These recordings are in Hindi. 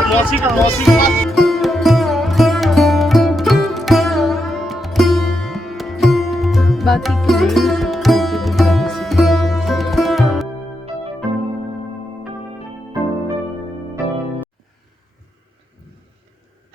मौसी का पास। बाकी की नहीं सबको उनकी भी प्राइवेसी की वजह से।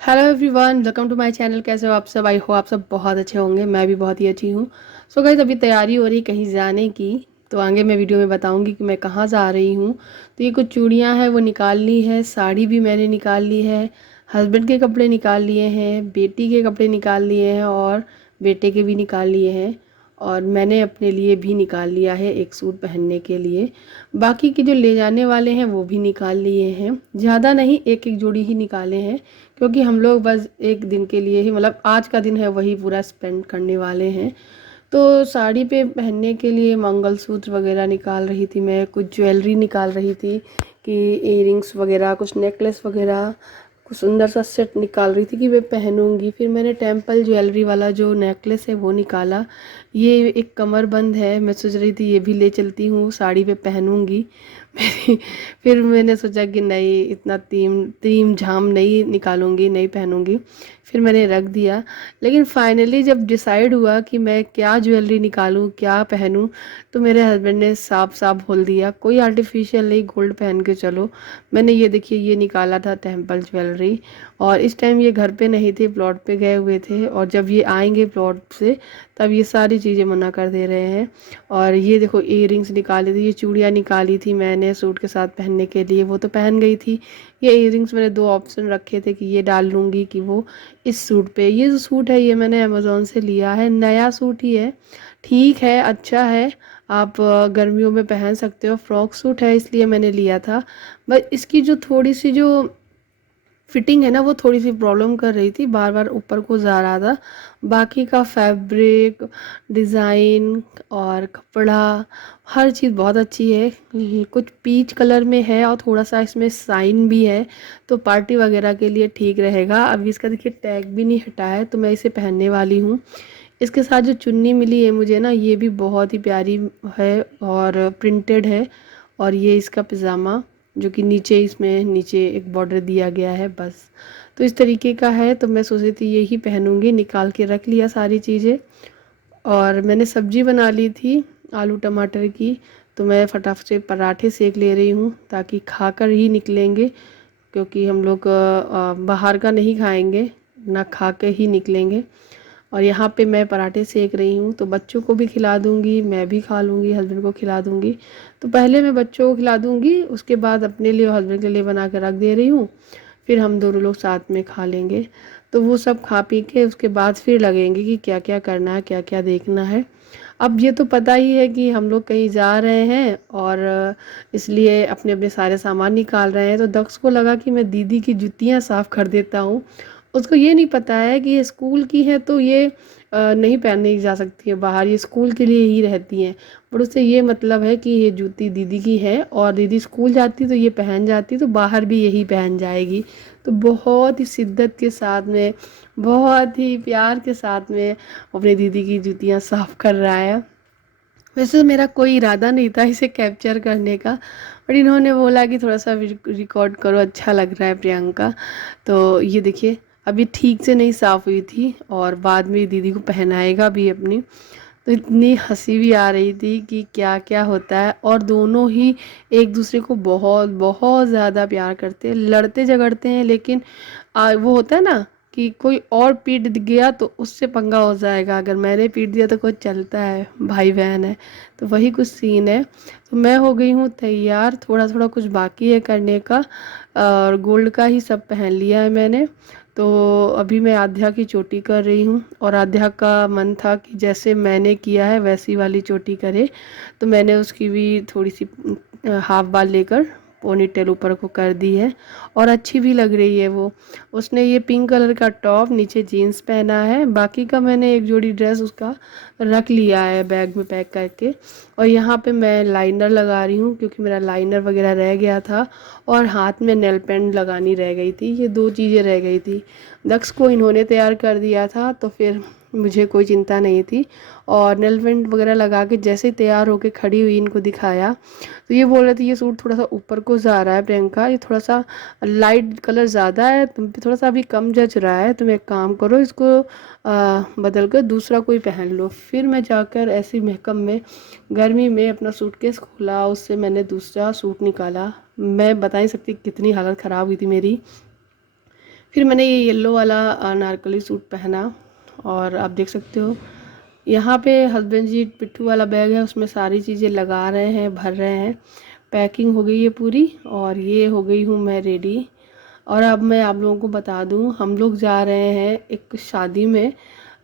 Hello everyone, welcome to my channel. कैसे हो आप सब? आई हो आप सब बहुत अच्छे होंगे। मैं भी बहुत ही अच्छी हूँ। सो गाइस, अभी तैयारी हो रही कहीं जाने की, तो आगे मैं वीडियो में बताऊंगी कि मैं कहाँ जा रही हूँ। तो ये कुछ चूड़ियाँ हैं वो निकाल ली है, साड़ी भी मैंने निकाल ली है, हस्बैंड के कपड़े निकाल लिए हैं, बेटी के कपड़े निकाल लिए हैं और बेटे के भी निकाल लिए हैं, और मैंने अपने लिए भी निकाल लिया है एक सूट पहनने के लिए। बाकी के जो ले जाने वाले हैं वो भी निकाल लिए हैं, ज़्यादा नहीं, एक एक जोड़ी ही निकाले हैं, क्योंकि हम लोग बस एक दिन के लिए ही, मतलब आज का दिन है वही पूरा स्पेंड करने वाले हैं। तो साड़ी पे पहनने के लिए मंगलसूत्र वगैरह निकाल रही थी मैं, कुछ ज्वेलरी निकाल रही थी कि इयररिंग्स वगैरह, कुछ नेकलेस वगैरह, कुछ सुंदर सा सेट निकाल रही थी कि वे पहनूंगी। फिर मैंने टेम्पल ज्वेलरी वाला जो नेकलेस है वो निकाला। ये एक कमरबंद है, मैं सोच रही थी ये भी ले चलती हूँ, साड़ी पे पहनूंगी। फिर मैंने सोचा कि नहीं, इतना तीम तीम झाम नहीं निकालूंगी, नहीं पहनूंगी। फिर मैंने रख दिया। लेकिन फाइनली जब डिसाइड हुआ कि मैं क्या ज्वेलरी निकालूं, क्या पहनूं, तो मेरे हस्बैंड ने साफ साफ बोल दिया, कोई आर्टिफिशियल नहीं, गोल्ड पहन के चलो। मैंने ये देखिए ये निकाला था टेम्पल ज्वेलरी, और इस टाइम ये घर पे नहीं थे, प्लॉट पे गए हुए थे, और जब ये आएंगे प्लॉट से तब ये सारी चीज़ें मना कर दे रहे हैं। और ये देखो इयररिंग्स निकाली थी, ये चूड़ियाँ निकाली थी मैंने सूट के साथ पहनने के लिए, वो तो पहन गई थी। ये इयररिंग्स मैंने दो ऑप्शन रखे थे कि ये डाल लूँगी कि वो इस सूट पे। ये जो सूट है ये मैंने अमेज़ोन से लिया है, नया सूट ही है, ठीक है, अच्छा है, आप गर्मियों में पहन सकते हो, फ्रॉक सूट है इसलिए मैंने लिया था। बस इसकी जो थोड़ी सी जो फिटिंग है ना वो थोड़ी सी प्रॉब्लम कर रही थी, बार बार ऊपर को जा रहा था। बाकी का फैब्रिक, डिज़ाइन और कपड़ा, हर चीज़ बहुत अच्छी है। कुछ पीच कलर में है और थोड़ा सा इसमें साइन भी है, तो पार्टी वगैरह के लिए ठीक रहेगा। अभी इसका देखिए टैग भी नहीं हटा है, तो मैं इसे पहनने वाली हूँ। इसके साथ जो चुन्नी मिली है मुझे ना, ये भी बहुत ही प्यारी है और प्रिंटेड है। और ये इसका पजामा, जो कि नीचे, इसमें नीचे एक बॉर्डर दिया गया है, बस। तो इस तरीके का है, तो मैं सोची थी यही पहनूंगी, निकाल के रख लिया सारी चीज़ें। और मैंने सब्जी बना ली थी आलू टमाटर की, तो मैं फटाफट से पराठे सेक ले रही हूँ ताकि खाकर ही निकलेंगे, क्योंकि हम लोग बाहर का नहीं खाएंगे, ना खा के ही निकलेंगे। और यहाँ पे मैं पराठे सेक रही हूँ, तो बच्चों को भी खिला दूँगी, मैं भी खा लूँगी, हस्बैंड को खिला दूँगी। तो पहले मैं बच्चों को खिला दूँगी, उसके बाद अपने लिए और हस्बैंड के लिए बना के रख दे रही हूँ, फिर हम दोनों लोग साथ में खा लेंगे। तो वो सब खा पी के उसके बाद फिर लगेंगे कि क्या क्या करना है, क्या क्या देखना है। अब ये तो पता ही है कि हम लोग कहीं जा रहे हैं, और इसलिए अपने अपने सारे सामान निकाल रहे हैं। तो दक्ष को लगा कि मैं दीदी की जूतियाँ साफ़ कर देता हूँ। उसको ये नहीं पता है कि ये स्कूल की है, तो ये नहीं पहनने जा सकती है बाहर, ये स्कूल के लिए ही रहती हैं। पर उससे ये मतलब है कि ये जूती दीदी की है, और दीदी स्कूल जाती तो ये पहन जाती, तो बाहर भी यही पहन जाएगी। तो बहुत ही शिद्दत के साथ में, बहुत ही प्यार के साथ में अपनी दीदी की जूतियाँ साफ़ कर रहा है। वैसे तो मेरा कोई इरादा नहीं था इसे कैप्चर करने का, बट इन्होंने बोला कि थोड़ा सा रिकॉर्ड करो, अच्छा लग रहा है प्रियंका। तो ये देखिए, अभी ठीक से नहीं साफ़ हुई थी, और बाद में दीदी को पहनाएगा भी अपनी। तो इतनी हंसी भी आ रही थी कि क्या क्या होता है। और दोनों ही एक दूसरे को बहुत बहुत ज़्यादा प्यार करते हैं, लड़ते झगड़ते हैं, लेकिन वो होता है ना कि कोई और पीट गया तो उससे पंगा हो जाएगा, अगर मैंने पीट दिया तो कोई चलता है, भाई बहन है। तो वही कुछ सीन है। तो मैं हो गई हूँ तैयार, थोड़ा थोड़ा कुछ बाकी है करने का, और गोल्ड का ही सब पहन लिया है मैंने। तो अभी मैं आध्या की चोटी कर रही हूँ, और आध्या का मन था कि जैसे मैंने किया है वैसी वाली चोटी करे, तो मैंने उसकी भी थोड़ी सी हाफ बाल लेकर पोनी टेल ऊपर को कर दी है, और अच्छी भी लग रही है वो। उसने ये पिंक कलर का टॉप, नीचे जीन्स पहना है, बाकी का मैंने एक जोड़ी ड्रेस उसका रख लिया है बैग में पैक करके। और यहाँ पे मैं लाइनर लगा रही हूँ क्योंकि मेरा लाइनर वगैरह रह गया था और हाथ में नेल पेंट लगानी रह गई थी। ये 2 चीज़ें रह गई थी। दक्ष को इन्होंने तैयार कर दिया था तो फिर मुझे कोई चिंता नहीं थी। और नेल पेंट वगैरह लगा के जैसे ही तैयार होके खड़ी हुई इनको दिखाया तो ये बोल रहे थे ये सूट थोड़ा सा ऊपर को जा रहा है प्रियंका, ये थोड़ा सा लाइट कलर ज़्यादा है, तुम पे थोड़ा सा अभी कम जच रहा है, तुम एक काम करो इसको बदल कर दूसरा कोई पहन लो। फिर मैं जाकर ऐसी महकम में गर्मी में अपना सूटकेस खोला, उससे मैंने दूसरा सूट निकाला। मैं बता नहीं सकती कितनी हालत ख़राब हुई थी मेरी। फिर मैंने ये येलो वाला अनारकली सूट पहना और आप देख सकते हो यहाँ पे हस्बैंड जी पिट्ठू वाला बैग है उसमें सारी चीज़ें लगा रहे हैं, भर रहे हैं। पैकिंग हो गई है पूरी और ये हो गई हूँ मैं रेडी। और अब मैं आप लोगों को बता दूँ हम लोग जा रहे हैं एक शादी में।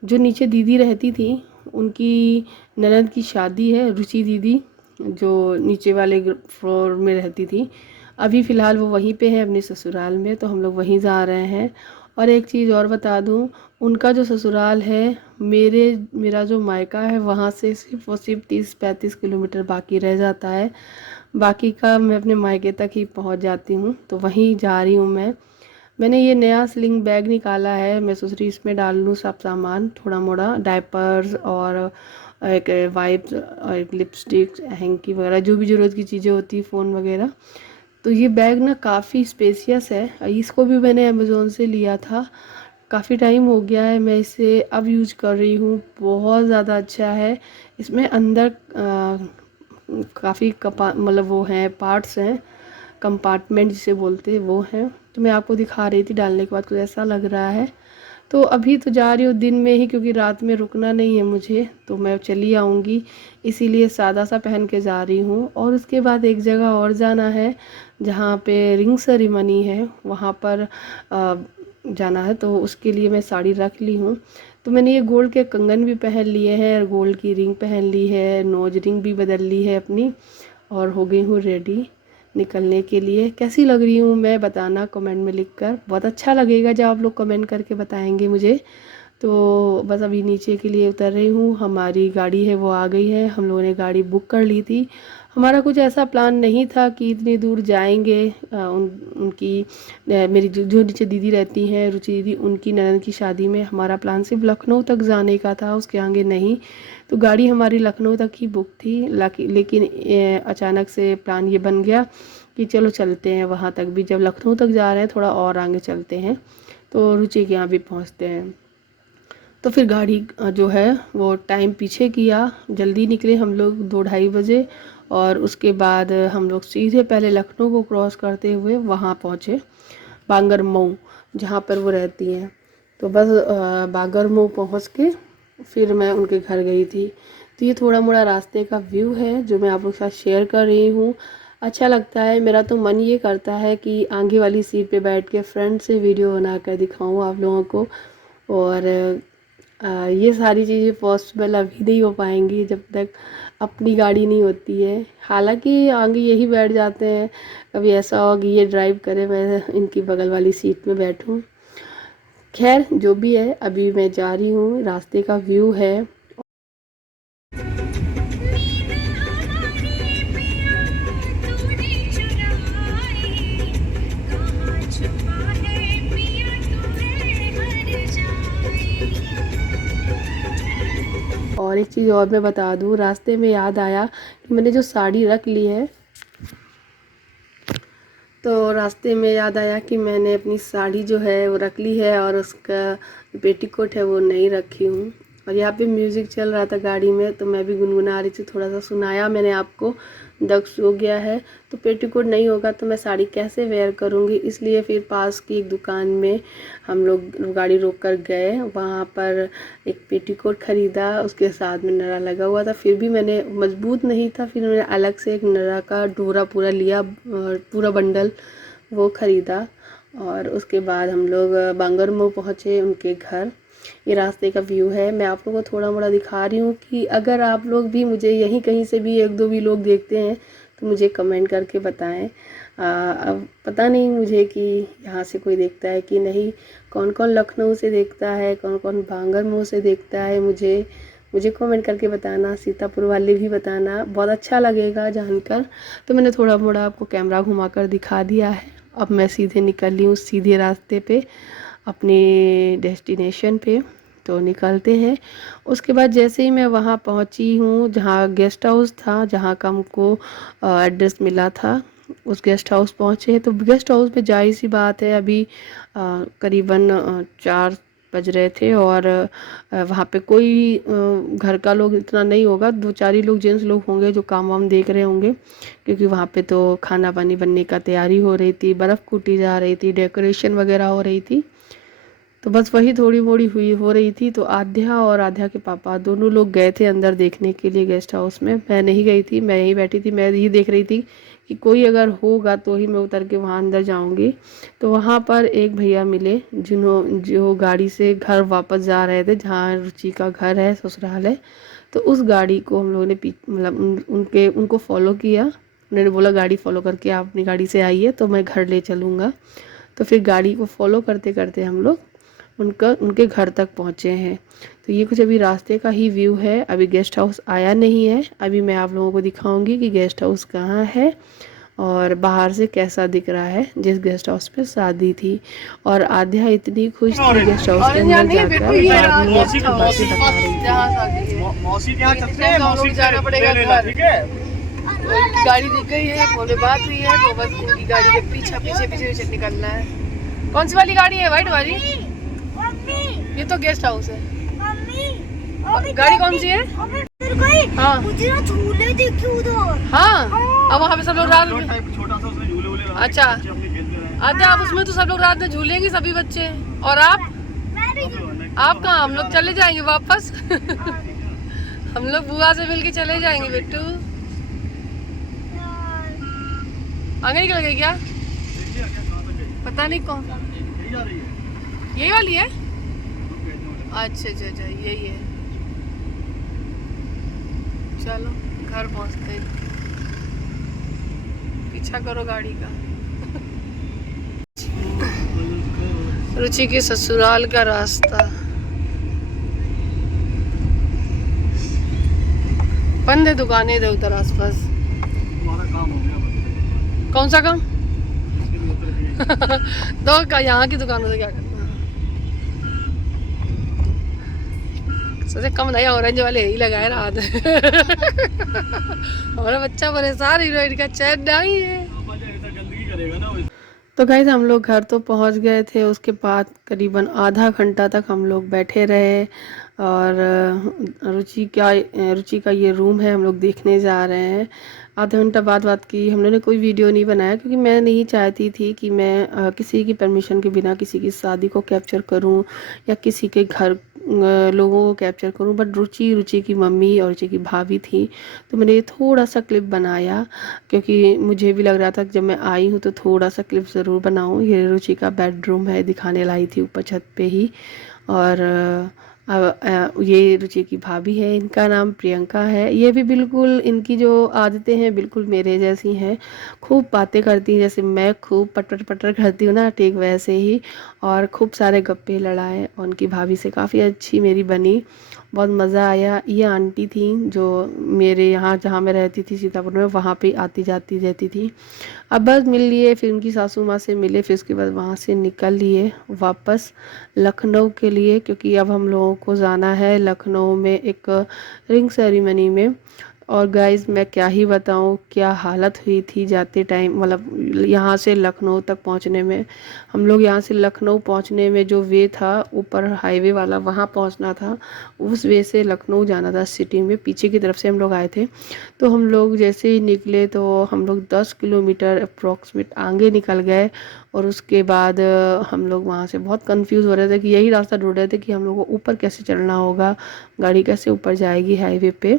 जो नीचे दीदी रहती थी उनकी ननद की शादी है, रुचि दीदी जो नीचे वाले फ्लोर में रहती थी। अभी फ़िलहाल वो वहीं पे है अपने ससुराल में, तो हम लोग वहीं जा रहे हैं। और एक चीज़ और बता दूँ, उनका जो ससुराल है मेरा जो मायका है वहाँ से सिर्फ और सिर्फ 30-35 किलोमीटर बाकी रह जाता है। बाकी का मैं अपने मायके तक ही पहुँच जाती हूँ, तो वहीं जा रही हूँ मैं। मैंने ये नया स्लिंग बैग निकाला है, मैं सोच रही इसमें डाल लूँ सब सामान थोड़ा मोड़ा, डायपर्स और एक वाइप्स और एक लिपस्टिक, हैंकी वगैरह जो भी ज़रूरत की चीज़ें होती है, फ़ोन वगैरह। तो ये बैग ना काफ़ी स्पेसियस है, इसको भी मैंने अमेज़ोन से लिया था। काफ़ी टाइम हो गया है मैं इसे अब यूज कर रही हूँ, बहुत ज़्यादा अच्छा है। इसमें अंदर काफ़ी कपा मतलब वो हैं पार्ट्स हैं, कंपार्टमेंट जिसे बोलते हैं वो हैं। तो मैं आपको दिखा रही थी डालने के बाद कुछ ऐसा लग रहा है। तो अभी तो जा रही हूँ दिन में ही क्योंकि रात में रुकना नहीं है मुझे, तो मैं चली आऊँगी, इसीलिए सादा सा पहन के जा रही हूँ। और उसके बाद एक जगह और जाना है जहाँ पे रिंग सेरेमनी है, वहाँ पर जाना है, तो उसके लिए मैं साड़ी रख ली हूँ। तो मैंने ये गोल्ड के कंगन भी पहन लिए हैं और गोल्ड की रिंग पहन ली है, नोज रिंग भी बदल ली है अपनी, और हो गई हूँ रेडी निकलने के लिए। कैसी लग रही हूँ मैं बताना कमेंट में लिखकर, बहुत अच्छा लगेगा जब आप लोग कमेंट करके बताएंगे मुझे। तो बस अभी नीचे के लिए उतर रही हूँ, हमारी गाड़ी है वो आ गई है, हम लोगों ने गाड़ी बुक कर ली थी। हमारा कुछ ऐसा प्लान नहीं था कि इतनी दूर जाएंगे। उनकी मेरी जो नीचे दीदी रहती हैं रुचि दीदी, उनकी ननद की शादी में हमारा प्लान सिर्फ लखनऊ तक जाने का था, उसके आगे नहीं। तो गाड़ी हमारी लखनऊ तक ही बुक थी, लेकिन अचानक से प्लान ये बन गया कि चलो चलते हैं वहाँ तक भी। जब लखनऊ तक जा रहे हैं थोड़ा और आगे चलते हैं, तो रुचि के यहाँ भी पहुँचते हैं। तो फिर गाड़ी जो है वो टाइम पीछे किया, जल्दी निकले हम लोग 2-2:30 बजे। और उसके बाद हम लोग सीधे पहले लखनऊ को क्रॉस करते हुए वहाँ पहुँचे बांगर मऊ, जहाँ पर वो रहती हैं। तो बस बांगर मऊ पहुँच के फिर मैं उनके घर गई थी। तो ये थोड़ा मोड़ा रास्ते का व्यू है जो मैं आप लोग के साथ शेयर कर रही हूँ। अच्छा लगता है, मेरा तो मन ये करता है कि आगे वाली सीट पे बैठ के फ्रंट से वीडियो बना कर दिखाऊँ आप लोगों को। और ये सारी चीज़ें पॉसिबल अभी नहीं हो पाएंगी जब तक अपनी गाड़ी नहीं होती है। हालांकि आगे यही बैठ जाते हैं, कभी ऐसा हो कि ये ड्राइव करे मैं इनकी बगल वाली सीट में बैठूं। खैर जो भी है, अभी मैं जा रही हूँ, रास्ते का व्यू है। और एक चीज़ और मैं बता दूँ, रास्ते में याद आया कि मैंने जो साड़ी रख ली है, तो रास्ते में याद आया कि मैंने अपनी साड़ी जो है वो रख ली है और उसका पेटीकोट है वो नहीं रखी हूँ। और यहाँ पे म्यूज़िक चल रहा था गाड़ी में, तो मैं भी गुनगुना रही थी, थोड़ा सा सुनाया मैंने आपको। दक्ष सो गया है तो पेटीकोट नहीं होगा तो मैं साड़ी कैसे वेयर करूँगी, इसलिए फिर पास की एक दुकान में हम लोग गाड़ी रोक कर गए। वहाँ पर एक पेटीकोट ख़रीदा, उसके साथ में नरा लगा हुआ था, फिर भी मैंने मजबूत नहीं था, फिर मैंने अलग से एक नरा का डोरा पूरा लिया, पूरा बंडल वो ख़रीदा। और उसके बाद हम लोग बांगर मऊ पहुँचे उनके घर। ये रास्ते का व्यू है, मैं आप लोगों को थोड़ा मोड़ा दिखा रही हूँ कि अगर आप लोग भी मुझे यहीं कहीं से भी 1-2 भी लोग देखते हैं तो मुझे कमेंट करके बताएं। अब पता नहीं मुझे कि यहाँ से कोई देखता है कि नहीं, कौन कौन लखनऊ से देखता है, कौन कौन बांगर मऊ से देखता है मुझे, मुझे कमेंट करके बताना, सीतापुर वाले भी बताना, बहुत अच्छा लगेगा जानकर। तो मैंने थोड़ा मोड़ा आपको कैमरा घुमाकर दिखा दिया है। अब मैं सीधे निकल ली हूँ सीधे रास्ते पे अपने डेस्टिनेशन पे। तो निकलते हैं। उसके बाद जैसे ही मैं वहाँ पहुँची हूँ जहाँ गेस्ट हाउस था, जहाँ का हमको एड्रेस मिला था, उस गेस्ट हाउस पहुँचे। तो गेस्ट हाउस में जाहिर सी बात है अभी करीबन 4 बज रहे थे और वहाँ पे कोई घर का लोग इतना नहीं होगा, 2-4 ही लोग जेंट्स लोग होंगे जो काम वाम देख रहे होंगे, क्योंकि वहाँ पे तो खाना पानी बनने का तैयारी हो रही थी, बर्फ़ कूटी जा रही थी, डेकोरेशन वगैरह हो रही थी। तो बस वही थोड़ी मोड़ी हुई हो रही थी। तो आध्या और आध्या के पापा दोनों लोग गए थे अंदर देखने के लिए गेस्ट हाउस में। मैं नहीं गई थी, मैं यहीं बैठी थी। मैं यही देख रही थी कि कोई अगर होगा तो ही मैं उतर के वहाँ अंदर जाऊँगी। तो वहाँ पर एक भैया मिले जो गाड़ी से घर वापस जा रहे थे, जहाँ रुचि का घर है, ससुराल है। तो उस गाड़ी को हम लोगों ने मतलब उनको फॉलो किया। उन्होंने बोला गाड़ी फॉलो करके आप अपनी गाड़ी से आइए तो मैं घर ले चलूँगा। तो फिर गाड़ी को फॉलो करते करते हम लोग उनके घर तक पहुँचे हैं। तो ये कुछ अभी रास्ते का ही व्यू है। अभी गेस्ट हाउस आया नहीं है। अभी मैं आप लोगों को दिखाऊंगी कि गेस्ट हाउस कहाँ है और बाहर से कैसा दिख रहा है, जिस गेस्ट हाउस पे शादी थी। और आध्या इतनी खुश थी गेस्ट हाउस के अंदर जाकर, बाद में मौसी बातें मौसी बता रही थी। मौसी के यहाँ चलते हैं, मौसी से जाना पड़ेगा ले लेना, घर। ठीक है। उनकी गाड़ी दिख गई है, बोले बात हुई है, तो बस उनकी गाड़ी के पीछे पीछे पीछे निकलना है। कौन सी वाली गाड़ी है? व्हाइट वाली? ये तो गेस्ट हाउस है। गाड़ी कौन सी है? हाँ मुझे ना झूले देखे उधर। हाँ, अब वहाँ पे सब लोग रात में। छोटा सा उसमें झूले वूले लगा के अच्छा। बच्चे अपने खेलते रहे। आते आप उसमें तो सब लोग रात में झूलेंगे सभी बच्चे। और आप कहाँ? हम लोग चले जाएंगे वापस। हम लोग बुआ से मिलके चले जाएंगे बिट्टू। आगे निकल गई क्या? देखिए आगे कहाँ तक गई। पता नहीं कौन। यही जा रही है। यही वाली है? अच्छा अच्छा अच्छा, यही है। चलो घर पहुंचते हैं। पीछा करो गाड़ी का। रुचि के ससुराल का रास्ता बंद है, दुकानें इधर उधर आसपास। हमारा काम हो गया बस। कौन सा काम? इसके लिए उतर गई। दो का यहाँ की दुकानों से क्या करना? सोचे कम नहीं, ऑरेंज वाले यही लगाए रात। हमारा बच्चा परेशान, हीरोइन का चैन नहीं है। गंदगी करेगा ना वो। तो गाइस हम लोग घर तो पहुंच गए थे। उसके बाद करीबन आधा घंटा तक हम लोग बैठे रहे और रुचि का ये रूम है, हम लोग देखने जा रहे हैं। आधा घंटा बाद बात की। हम लोगों ने कोई वीडियो नहीं बनाया क्योंकि मैं नहीं चाहती थी कि मैं किसी की परमिशन के बिना किसी की शादी को कैप्चर करूं या किसी के घर लोगों को कैप्चर करूं। बट रुचि की मम्मी और रुचि की भाभी थी, तो मैंने ये थोड़ा सा क्लिप बनाया क्योंकि मुझे भी लग रहा था कि जब मैं आई हूँ तो थोड़ा सा क्लिप ज़रूर बनाऊँ। ये रुचि का बेडरूम है, दिखाने लाई थी ऊपर छत पे ही। और ये रुचि की भाभी है, इनका नाम प्रियंका है। ये भी बिल्कुल, इनकी जो आदतें हैं बिल्कुल मेरे जैसी हैं। खूब बातें करती हैं, जैसे मैं खूब पटर पटर करती हूँ ना, ठीक वैसे ही। और खूब सारे गप्पे लड़ाए और उनकी भाभी से काफ़ी अच्छी मेरी बनी, बहुत मज़ा आया। ये आंटी थी जो मेरे यहाँ जहाँ मैं रहती थी सीतापुर में, वहाँ पे आती जाती रहती थी। अब बस मिल लिए, फिर उनकी सासू माँ से मिले, फिर उसके बाद वहाँ से निकल लिए वापस लखनऊ के लिए, क्योंकि अब हम लोगों को जाना है लखनऊ में एक रिंग सेरेमनी में। और गाइस मैं क्या ही बताऊं, क्या हालत हुई थी जाते टाइम, मतलब यहाँ से लखनऊ तक पहुँचने में। हम लोग यहाँ से लखनऊ पहुँचने में जो वे था ऊपर हाईवे वाला, वहाँ पहुँचना था। उस वे से लखनऊ जाना था सिटी में, पीछे की तरफ से हम लोग आए थे। तो हम लोग जैसे ही निकले तो हम लोग 10 किलोमीटर अप्रॉक्सीमेट आगे निकल गए। और उसके बाद हम लोग वहाँ से बहुत कंफ्यूज हो रहे थे कि यही रास्ता ढूंढ रहे थे कि हम लोग को ऊपर कैसे चढ़ना होगा, गाड़ी कैसे ऊपर जाएगी हाईवे पे।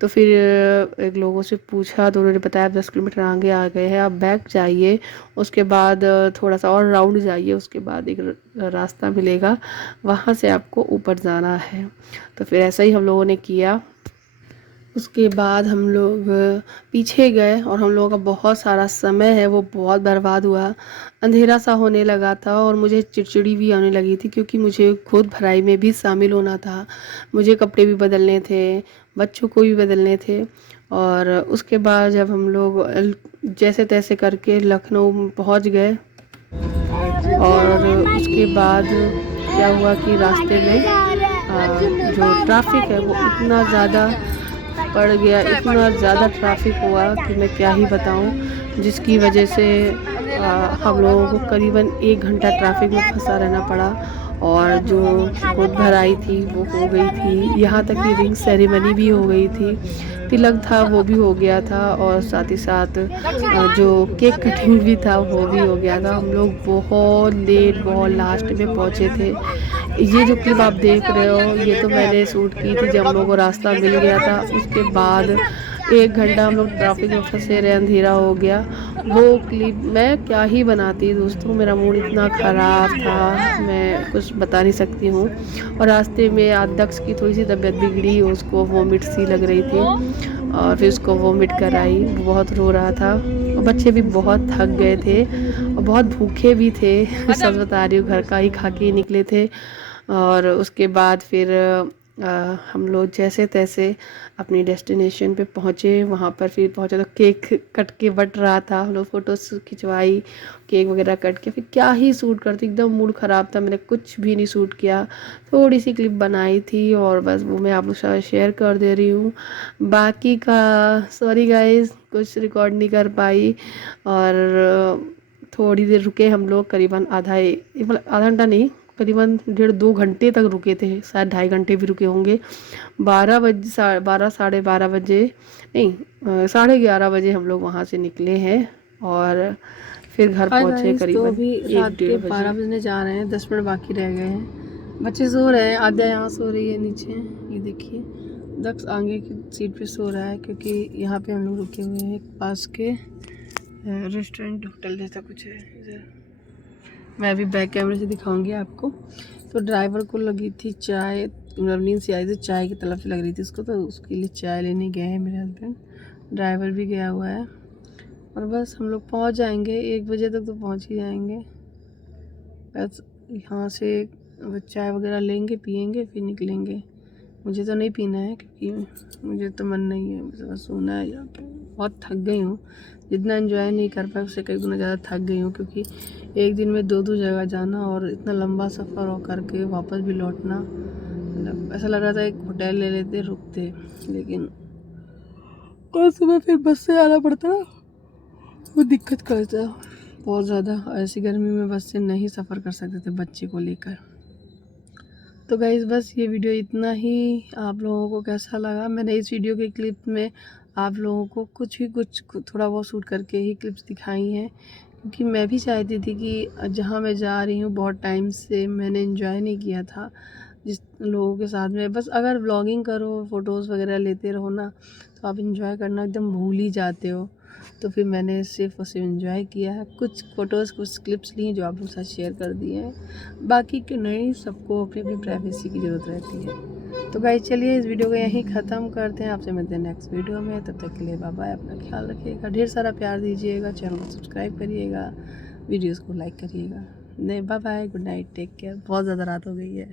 तो फिर एक लोगों से पूछा तो उन्होंने बताया आप 10 किलोमीटर आगे आ गए हैं, आप बैक जाइए, उसके बाद थोड़ा सा और राउंड जाइए, उसके बाद एक रास्ता मिलेगा, वहाँ से आपको ऊपर जाना है। तो फिर ऐसा ही हम लोगों ने किया। उसके बाद हम लोग पीछे गए और हम लोगों का बहुत सारा समय है वो बहुत बर्बाद हुआ। अंधेरा सा होने लगा था और मुझे चिड़चिड़ी भी आने लगी थी क्योंकि मुझे खुद भराई में भी शामिल होना था। मुझे कपड़े भी बदलने थे, बच्चों को भी बदलने थे। और उसके बाद जब हम लोग जैसे तैसे करके लखनऊ पहुंच गए और उसके बाद क्या हुआ कि रास्ते में जो ट्रैफिक है वो इतना ज़्यादा पड़ गया, इतना ज़्यादा ट्रैफिक हुआ कि मैं क्या ही बताऊं, जिसकी वजह से हम लोगों को करीबन 1 घंटा ट्रैफिक में फंसा रहना पड़ा। और जो खुद भराई थी वो हो गई थी, यहाँ तक कि रिंग सेरेमनी भी हो गई थी, तिलक था वो भी हो गया था और साथ ही साथ जो केक कटिंग भी था वो भी हो गया था। हम लोग बहुत लेट, बहुत लास्ट में पहुँचे थे। ये जो क्लिप आप देख रहे हो ये तो मैंने शूट की थी जब हम लोगों को रास्ता मिल गया था। उसके बाद 1 घंटा हम लोग ट्रैफिक में फंसे रहे, अंधेरा हो गया। वो क्लिप मैं क्या ही बनाती दोस्तों, मेरा मूड इतना ख़राब था मैं कुछ बता नहीं सकती हूँ। और रास्ते में अध्यक्ष की थोड़ी सी तबीयत बिगड़ी, उसको वोमिट सी लग रही थी और फिर उसको वोमिट कराई, वो बहुत रो रहा था। और बच्चे भी बहुत थक गए थे और बहुत भूखे भी थे सच बता रही हूँ, घर का ही खा के ही निकले थे। और उसके बाद फिर हम लोग जैसे तैसे अपनी डेस्टिनेशन पे पहुँचे। वहाँ पर फिर पहुँचे तो केक कट के बट रहा था, हम लोग फ़ोटोज़ खिंचवाई, केक वगैरह कट के। फिर क्या ही शूट करती, एकदम मूड ख़राब था, मैंने कुछ भी नहीं शूट किया। थोड़ी सी क्लिप बनाई थी और बस वो मैं आप लोग के साथ शेयर कर दे रही हूँ। बाकी का सॉरी गाइस, कुछ रिकॉर्ड नहीं कर पाई। और थोड़ी देर रुके हम लोग, करीबन आधा घंटा नहीं, करीबन 1.5-2 घंटे तक रुके थे, शायद 2.5 घंटे भी रुके होंगे। 12 साढ़े 12 बजे नहीं 11:30 बजे हम लोग वहाँ से निकले हैं और फिर घर पहुँचे करीबन तो अभी रात के 12 बजे। बजने जा रहे हैं, 10 मिनट बाकी रह गए हैं। बच्चे सो रहे हैं, आद्या यहाँ सो रही है नीचे, ये देखिए। दक्ष आगे की सीट पे सो रहा है क्योंकि यहाँ पे हम लोग रुके हुए हैं पास के रेस्टोरेंट होटल जैसा कुछ है इधर। मैं अभी बैक कैमरे से दिखाऊंगी आपको। तो ड्राइवर को लगी थी चाय, मतलब नींद से आई थी, चाय की तलब से लग रही थी उसको, तो उसके लिए चाय लेने गए हैं मेरे हस्बैंड। ड्राइवर भी गया हुआ है और बस हम लोग पहुंच जाएंगे 1 बजे तक, तो पहुंच ही जाएंगे। बस यहाँ से चाय वगैरह लेंगे, पियेंगे, फिर निकलेंगे। मुझे तो नहीं पीना है क्योंकि मुझे तो मन नहीं है, मुझे बस सोना है जाके। बहुत थक गई हूँ, जितना एंजॉय नहीं कर पाई उससे कई गुना ज़्यादा थक गई हूँ क्योंकि एक दिन में 2 जगह जाना और इतना लंबा सफ़र हो करके वापस भी लौटना, मतलब ऐसा लग रहा था एक होटल ले लेते रुकते, लेकिन कल सुबह फिर बस से आना पड़ता ना, वो दिक्कत करता बहुत ज़्यादा। ऐसी गर्मी में बस से नहीं सफ़र कर सकते थे बच्चे को लेकर। तो गाइस बस ये वीडियो इतना ही। आप लोगों को कैसा लगा? मैंने इस वीडियो के क्लिप में आप लोगों को कुछ थोड़ा बहुत शूट करके ही क्लिप्स दिखाई हैं क्योंकि मैं भी चाहती थी कि जहाँ मैं जा रही हूँ बहुत टाइम से मैंने एंजॉय नहीं किया था जिस लोगों के साथ में। बस अगर व्लॉगिंग करो, फ़ोटोज़ वगैरह लेते रहो ना, तो आप एंजॉय करना एकदम भूल ही जाते हो। तो फिर मैंने सिर्फ उसे एंजॉय किया है, कुछ फ़ोटोज़, कुछ क्लिप्स लिए जो आप लोग साथ शेयर कर दिए हैं। बाकी के नहीं, सबको अपनी अपनी प्राइवेसी की ज़रूरत रहती है। तो गाइस चलिए इस वीडियो को यहीं ख़त्म करते हैं, आपसे मिलते हैं नेक्स्ट वीडियो में। तब तक के लिए बाय बाय, अपना ख्याल रखिएगा, ढेर सारा प्यार दीजिएगा, चैनल को सब्सक्राइब करिएगा, वीडियोज़ को लाइक करिएगा। नहीं bye bye, good night, take care. बहुत ज़्यादा रात हो गई है।